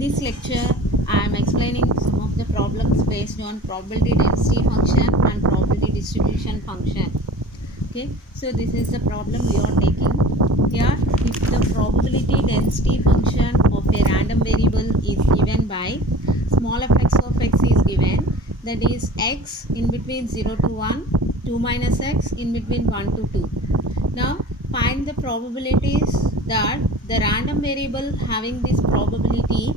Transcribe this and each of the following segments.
this lecture I am explaining some of the problems based on probability density function and probability distribution function. Okay, so this is the problem we are taking here. If the probability density function of a random variable is given by small f(x) of x is given, that is x in between 0 to 1, 2 minus x in between 1 to 2. Now find the probabilities that the random variable having this probability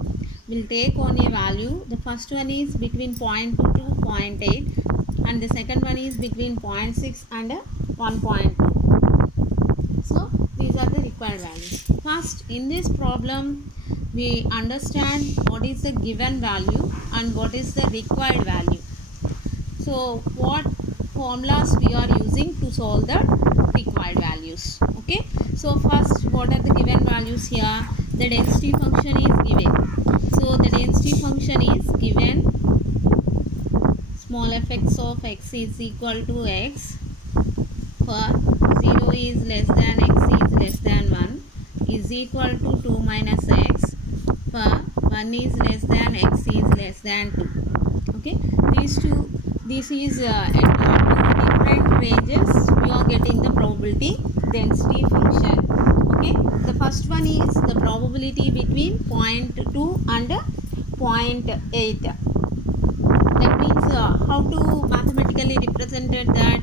will take on a value. The first one is between 0.2 to 0.8 and the second one is between 0.6 and 1.2. So these are the required values. First, in this problem we understand what is the given value and what is the required value. So what formulas we are using to solve the required values. Okay, so first, what are the given values here? The density function is given. So the density function is given small f(x) of x is equal to x for 0 is less than x is less than 1 is equal to 2 minus x for 1 is less than x is less than 2. Okay, this is at two different ranges we are getting the probability density function. Okay, the first one is the probability between 0.2 and 0.8. That means how to mathematically represented that.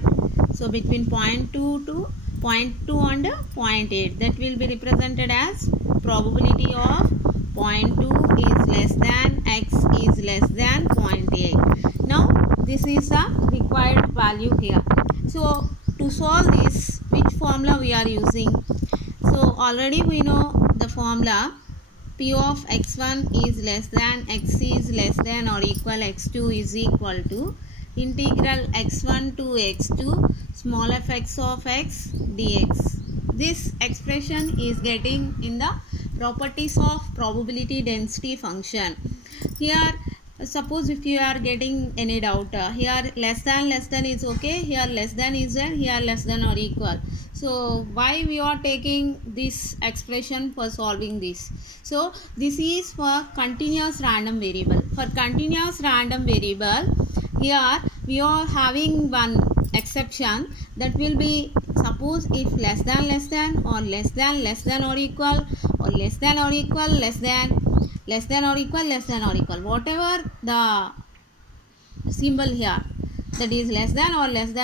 So between 0.2 to 0.2 and 0.8, that will be represented as probability of 0.2 is less than x is less than 0.8. Now this is the required value here. So to solve this, which formula we are using? So already we know the formula. P of x1 is less than x is less than or equal x2 is equal to integral x1 to x2 small f(x) of x dx. This expression is getting in the properties of probability density function. Here suppose if you are getting any doubt, here less than is okay, here less than is there, here less than or equal. So why we are taking this expression for solving this? So this is for continuous random variable. For continuous random variable, here we are having one exception, that will be suppose if less than or less than or equal or less than or equal less than or equal, whatever the symbol here, that is less than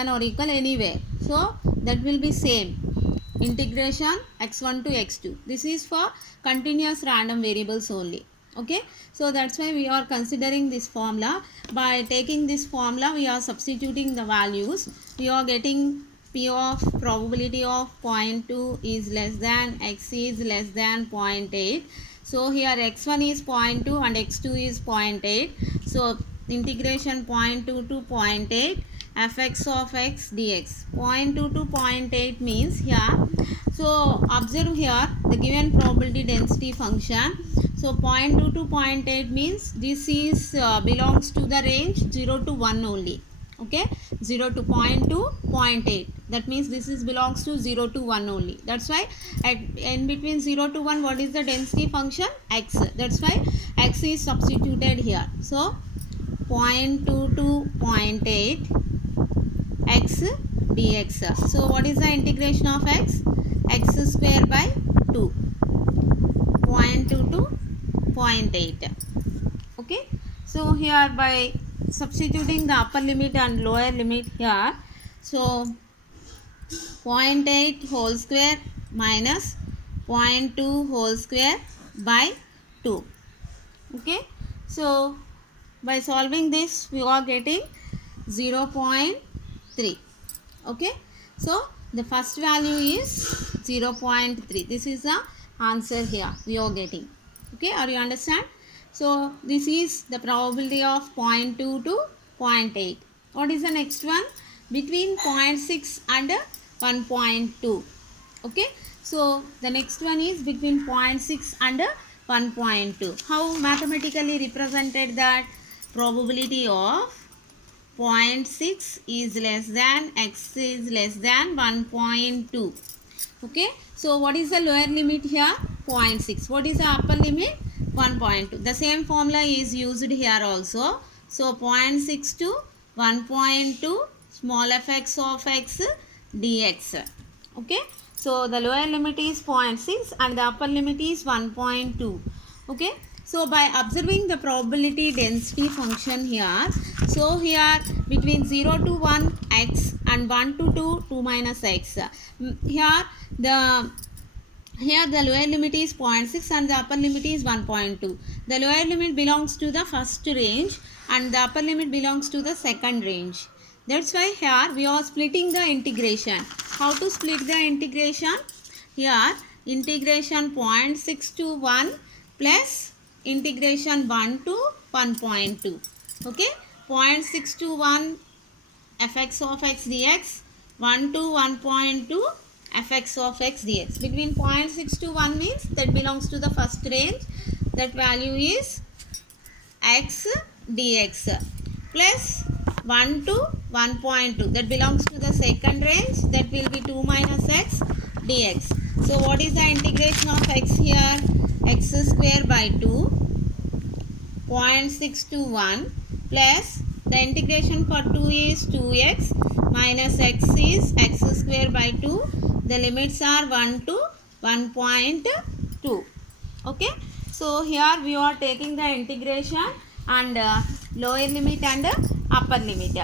or equal anywhere. So that will be same integration x1 to x2. This is for continuous random variables only. Okay, so that's why we are considering this formula. By taking this formula, we are substituting the values. We are getting P of probability of 0.2 is less than x is less than 0.8. So here x1 is 0.2 and x2 is 0.8. So integration 0.2 to 0.8 f(x) of x dx. 0.2 to 0.8 means here. So observe here the given probability density function. So 0.2 to 0.8 means this is belongs to the range 0 to 1 only. Okay, 0 to 0.2, 0.8. That means this is belongs to 0 to 1 only. That's why in between 0 to 1, what is the density function? X. That's why x is substituted here. So 0.2 to 0.8 x dx. So what is the integration of x? X square by 2. 0.2 to 0.8. Okay, so here by substituting the upper limit and lower limit here, so 0.8 whole square minus 0.2 whole square by 2. Okay, so by solving this we are getting 0.3. Okay, so the first value is 0.3. This is the answer here we are getting. Okay, are you understand? So this is the probability of 0.2 to 0.8. What is the next one? Between 0.6 and 1.2. Okay, so the next one is between 0.6 and 1.2. How mathematically represented that? Probability of 0.6 is less than x is less than 1.2. Okay, so what is the lower limit here? 0.6. What is the upper limit? 1.2. The same formula is used here also. So 0.6 to 1.2 small fx of x dx. Okay. So the lower limit is 0.6 and the upper limit is 1.2. Okay. So by observing the probability density function here, so here between 0 to 1 x and 1 to 2 minus x. Here the lower limit is 0.6 and the upper limit is 1.2. The lower limit belongs to the first range and the upper limit belongs to the second range. That's why here we are splitting the integration. How to split the integration? Here integration 0.6 to 1 plus integration 1 to 1.2. Okay, 0.6 to 1 fx of x dx, 1 to 1.2 fx of x dx. Between 0.6 to 1 means that belongs to the first range. That value is x dx plus 1 to 1.2 that belongs to the second range. That will be 2 minus x dx. So what is the integration of x here? X square by 2, 0.6 to 1 plus the integration for 2 is 2x minus x is x square by 2. The limits are 1 to 1.2. Okay. So here we are taking the integration and lower limit and upper limit.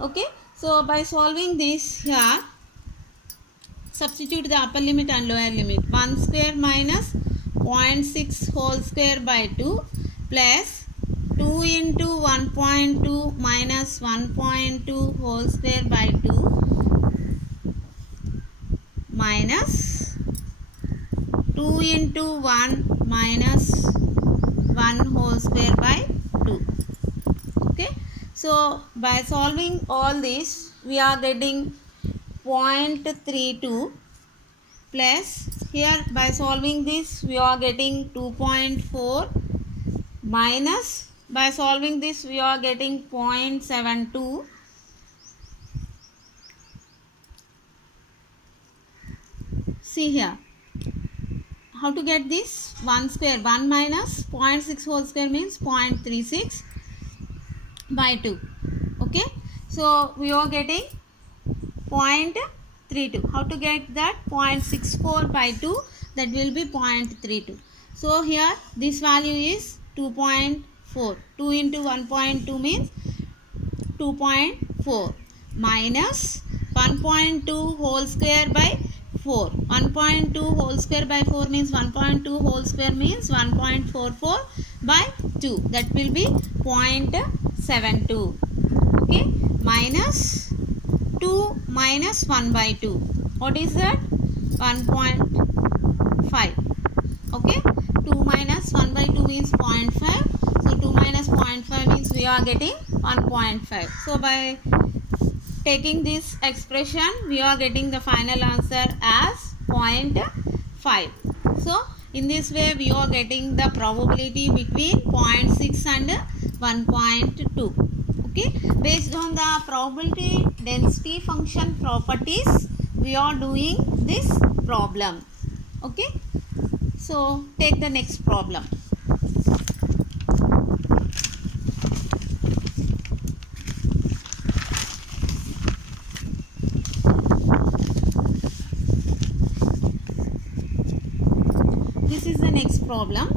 Okay. So by solving this here, substitute the upper limit and lower limit. 1 square minus 0.6 whole square by 2 plus 2 into 1.2 minus 1.2 whole square by 2 minus 2 into 1 minus 1 whole square by 2. Okay. So by solving all this, we are getting 0.32 plus here by solving this we are getting 2.4 minus by solving this we are getting 0.72. See here, how to get this? 1 square, 1 minus 0.6 whole square means 0.36 by 2. Okay. So we are getting 0.32. How to get that? 0.64 by 2, that will be 0.32. So here this value is 2.4. 2 into 1.2 means 2.4 minus 1.2 whole square by 4. 1.2 whole square by 4 means 1.2 whole square means 1.44 by 2. That will be 0.72. Okay. Minus 2 minus 1 by 2. What is that? 1.5. Okay. 2 minus 1 by 2 means 0.5. So 2 minus 0.5 means we are getting 1.5. So by taking this expression, we are getting the final answer as 0.5. So in this way we are getting the probability between 0.6 and 1.2. Okay. Based on the probability density function properties, we are doing this problem. Okay. So take the next problem. This is the next problem.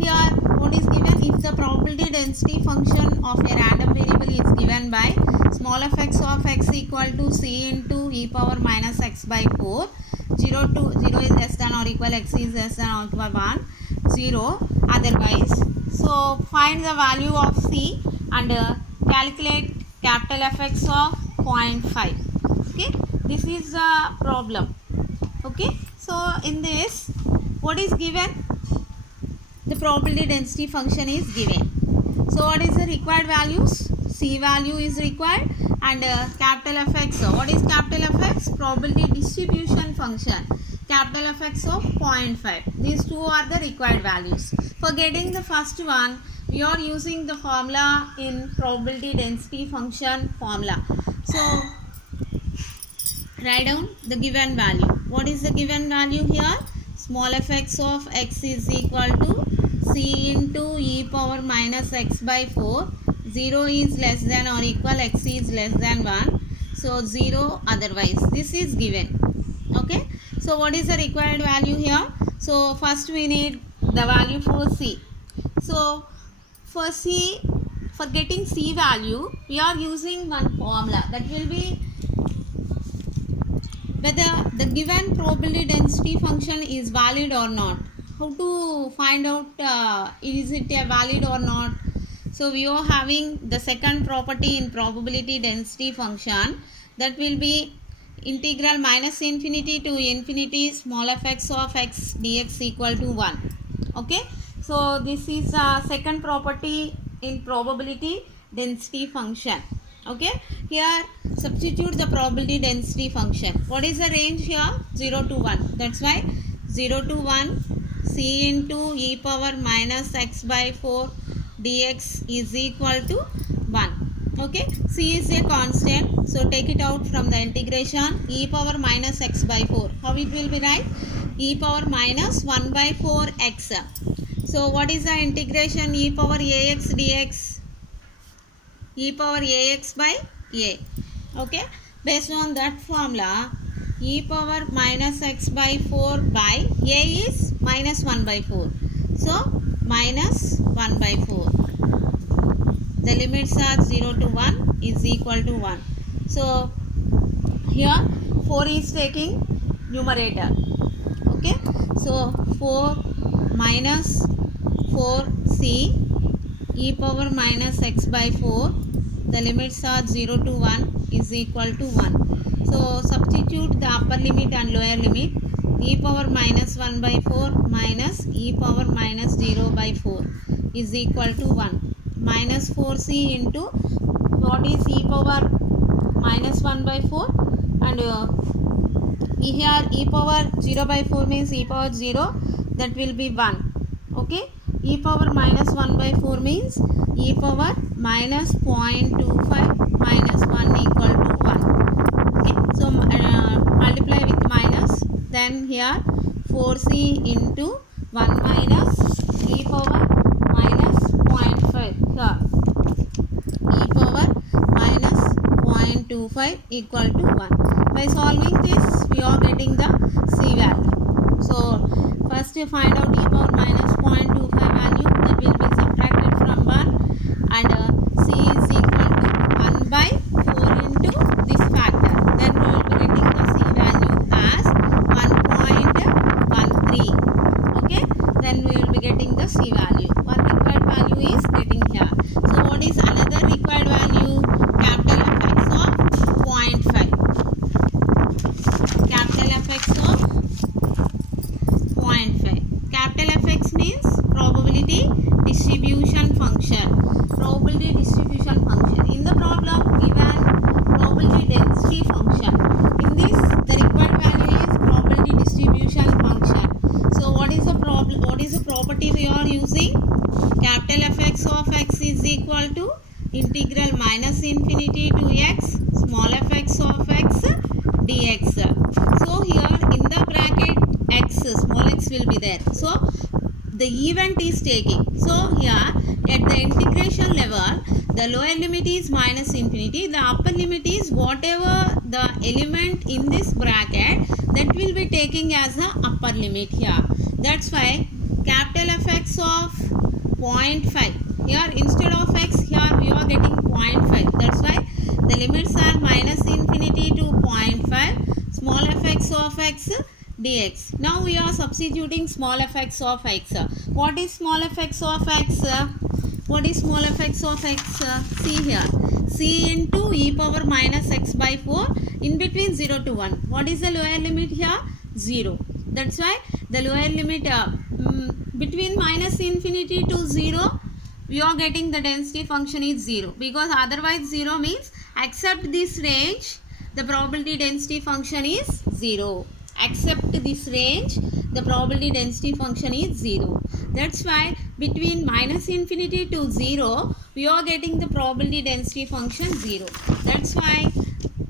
Here what is given? If the probability density function of a random variable is given by small fx of x equal to c into e power minus x by 4, 0 is less than or equal, x is less than or equal 1, 0 otherwise. So find the value of c and calculate capital Fx of 0.5. Okay, this is the problem. Okay, so in this what is given? The probability density function is given. So what is the required values? C value is required and capital Fx. So what is capital Fx? Probability distribution function. Capital Fx of 0.5. These two are the required values. For getting the first one, we are using the formula in probability density function formula. So write down the given value. What is the given value here? small fx of x is equal to c into e power minus x by 4. 0 is less than or equal, x is less than 1. So 0 otherwise. This is given. Okay. So what is the required value here? So first we need the value for c. So for c, for getting c value, we are using one formula, that will be whether the given probability density function is valid or not. How to find out is it a valid or not? So we are having the second property in probability density function, that will be integral minus infinity to infinity small fx of x dx equal to 1. Okay. So this is second property in probability density function. Okay. Here substitute the probability density function. What is the range here? 0 to 1. That's why 0 to 1 c into e power minus x by 4 dx is equal to 1. Okay, c is a constant, so take it out from the integration. E power minus x by 4, how it will be, right? E power minus 1 by 4 x. So what is the integration? E power ax dx, e power ax by a. Okay, based on that formula, e power minus x by 4 by a is minus 1 by 4. So minus 1 by 4. The limits are 0 to 1 is equal to 1. So here 4 is taking numerator. Okay. So 4 minus 4c e power minus x by 4. The limits are 0 to 1 is equal to 1. So substitute the upper limit and lower limit. E power minus 1 by 4 minus e power minus 0 by 4 is equal to 1. Minus 4c into what is e power minus 1 by 4, and here e power 0 by 4 means e power 0, that will be 1. Okay. E power minus 1 by 4 means e power minus 0.25 minus 1 equal to 1. Okay. So multiply with minus, then here 4c into 1 minus e power minus 0.5 here, e power minus 0.25 equal to 1. By solving this, we are getting the c value. So first you find out e power minus 0.25 value, that will be subtracted from 1, and c is equal to 1 by 4 into this factor. Then we will be getting the c value as 1.13. Okay. Then we will be getting the c value. One required value is getting here. So what is another required value? Capital Fx of 0.5. Capital Fx of 0.5. Capital Fx means probability distribution function. Probability distribution function. In the problem given probability density function. In this, the required value is probability distribution function. So what is the problem? What is the property we are using? Capital Fx of x is equal to integral minus infinity to x small fx of x dx. So here in the bracket x, small x will be there. So the event is taking. So here at the integration level, the lower limit is minus infinity, the upper limit is whatever the element in this bracket, that will be taking as the upper limit here. That's why capital Fx of 0.5. Here instead of x, here we are getting 0.5. That's why the limits are minus infinity to 0.5 small fx of x dx. Now we are substituting small fx of x. What is small fx of x? What is small fx of x? See here. C into e power minus x by 4 in between 0 to 1. What is the lower limit here? 0. That's why the lower limit between minus infinity to 0, we are getting the density function is 0, because otherwise 0 means except this range the probability density function is 0. Except this range the probability density function is 0. That's why between minus infinity to 0 we are getting the probability density function 0. That's why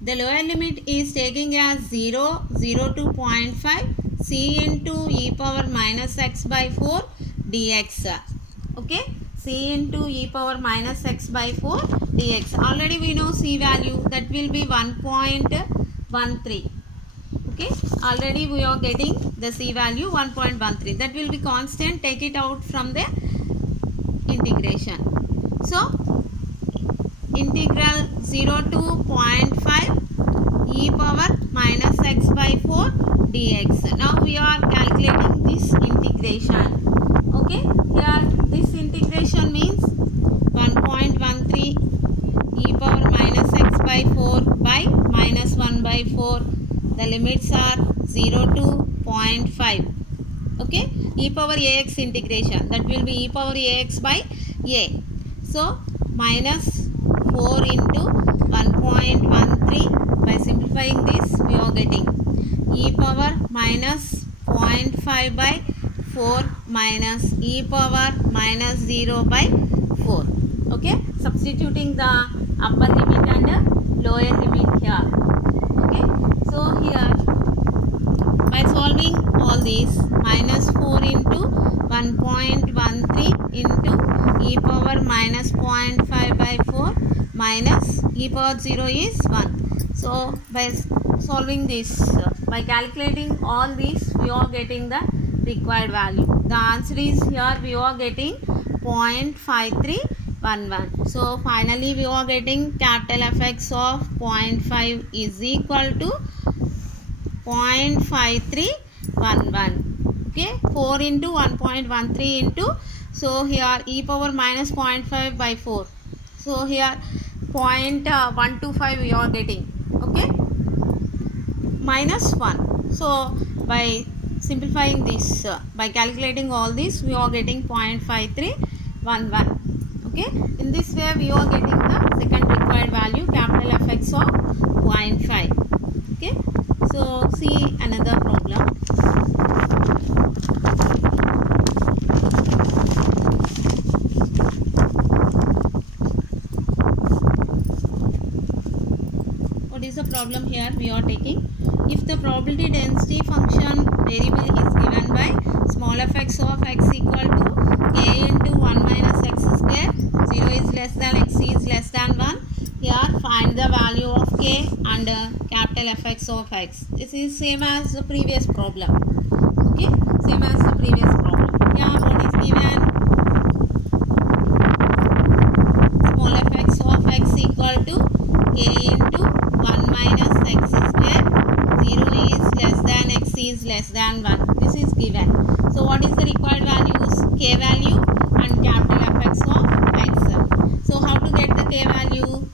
the lower limit is taking as 0, 0 to 0.5, c into e power minus x by 4 dx. Okay, c into e power minus x by 4 dx. Already we know c value, that will be 1.13. Okay, already we are getting the c value 1.13. That will be constant. Take it out from the integration. So integral 0 to 0.5 e power minus x by 4 dx. Now we are calculating this integration. Okay, here this integration means 1.13 e power minus x by 4 by minus 1 by 4. The limits are 0 to 0.5. Okay, e power ax integration, that will be e power ax by a. So minus 4 into 1.13. By simplifying this, we are getting e power minus 0.5 by 4 minus e power minus 0 by 4. Okay, substituting the upper limit and lower limit here. Okay, so here by solving all these, minus 4 into 1.13 into e power minus 0.5 by 4 minus e power 0 is 1. So by solving this, by calculating all these, we are getting the required value. The answer is here we are getting 0.5311. So finally we are getting capital Fx of 0.5 is equal to 0.5311. Okay, 4 into 1.13 into, so here e power minus 0.5 by 4. So here 0.125 we are getting. Okay, minus 1. So by simplifying this, by calculating all this, we are getting 0.5311. Okay, in this way we are getting the second required value, capital Fx of 0.5. Okay, so see another problem. What is the problem here we are taking? If the probability density function variable is given by small fx of x equal to k into 1 minus x square, 0 is less than x is less than 1. Here find the value of k and capital Fx of x. This is same as the previous problem. Okay, same as the previous problem. Here what is given? Small fx of x equal to k into 1 minus x square, 0 is less than x is less than 1. This is given. So what is the required values? K value and capital Fx of x. So how to get the k value?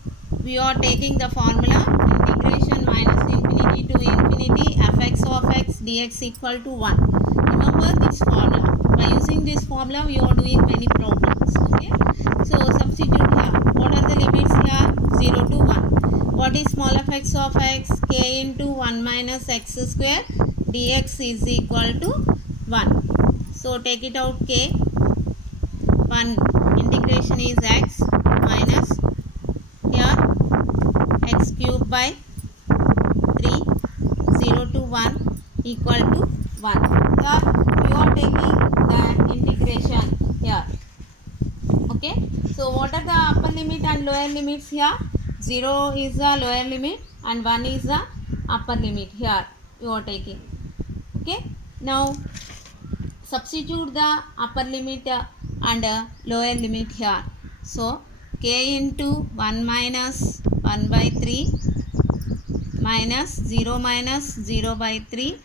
We are taking the formula integration minus infinity to infinity fx of x dx equal to 1. Remember this formula. By using this formula, we are doing many problems. Okay. So substitute here. What are the limits here? 0 to 1. What is small fx of x? K into 1 minus x square dx is equal to 1. So take it out k. 1 integration is x minus here x cube by 3, 0 to 1 equal to 1. Here we are taking the integration here. Okay, so what are the upper limit and lower limits here? 0 is the lower limit and 1 is the upper limit. Here you are taking. Okay, now substitute the upper limit and lower limit here. So k into 1 minus 1 by 3 minus 0 by 3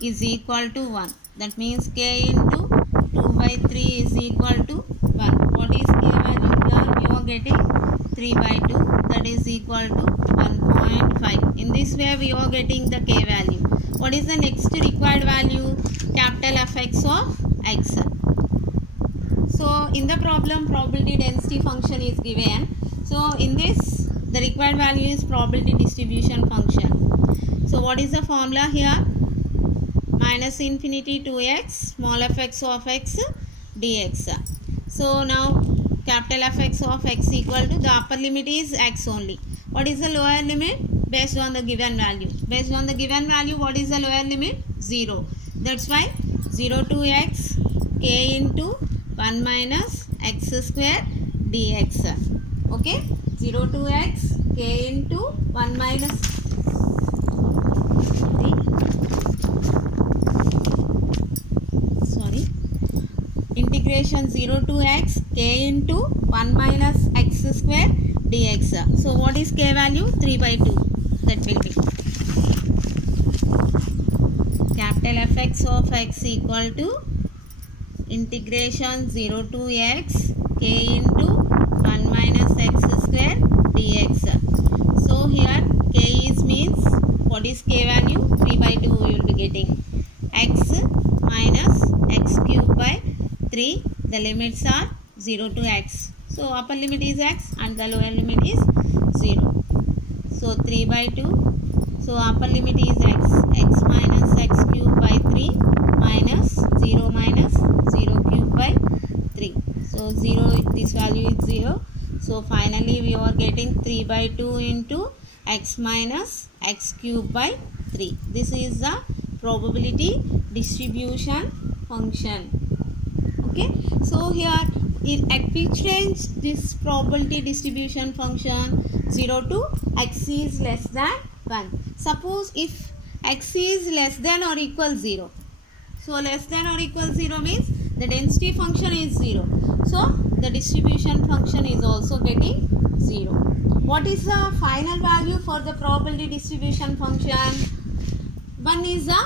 is equal to 1. That means k into 2 by 3 is equal to 1. What is k value here? You are getting 3 by 2, that is equal to 1.5. In this way we are getting the k value. What is the next required value? Capital Fx of x. So in the problem, probability density function is given. So in this, the required value is probability distribution function. So what is the formula here? Minus infinity to x, small fx of x dx. So now capital Fx of x equal to, the upper limit is x only. What is the lower limit? Based on the given value. Based on the given value, what is the lower limit? 0. That's why 0 to x k into 1 minus x square dx. Okay, 0 to x k into 1 minus integration 0 to x k into 1 minus x square dx. So what is k value? 3 by 2. That will be capital Fx of x equal to integration 0 to x k into 1 minus x square dx. So here k is means, what is k value? 3 by 2 we will be getting. X minus x cube by 3. The limits are 0 to x. So upper limit is x and the lower limit is 0. So 3 by 2. So upper limit is x. X minus x cube by 3 minus 0 minus 0 cube by 3. So 0, this value is 0. So finally we are getting 3 by 2 into x minus x cube by 3. This is the probability distribution function. Okay, so here at which range this probability distribution function? 0 to x is less than 1. Suppose if x is less than or equal 0. So less than or equal 0 means the density function is 0. So the distribution function is also getting 0. What is the final value for the probability distribution function? 1 is the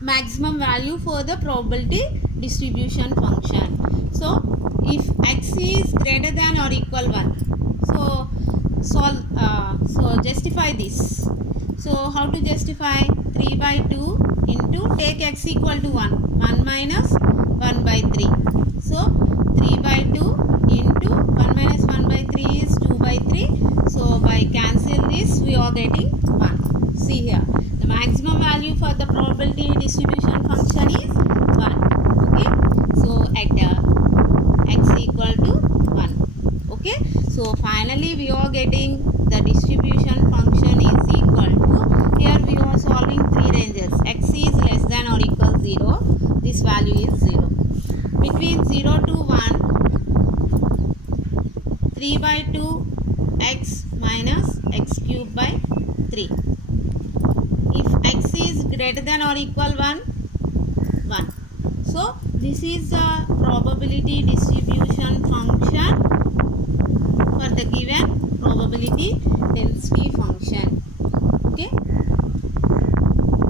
maximum value for the probability distribution function. So if x is greater than or equal 1, so justify this. So how to justify? 3 by 2 into, take x equal to 1 minus 1 by 3. So 3 by 2 into 1 minus 1 by 3 is 2 by 3. So by cancel this we are getting 1. See here, the maximum value for the probability distribution function is 1. Okay, so at x equal to 1. Okay, so finally we are getting the distribution function is equal to, here we are solving three ranges. X is less than or equal 0. This value is 0. Between 0 to 1, 3 by 2 x minus x cube by 3. If x is greater than or equal 1, 1. So this is the probability distribution function for the given probability density function. Okay.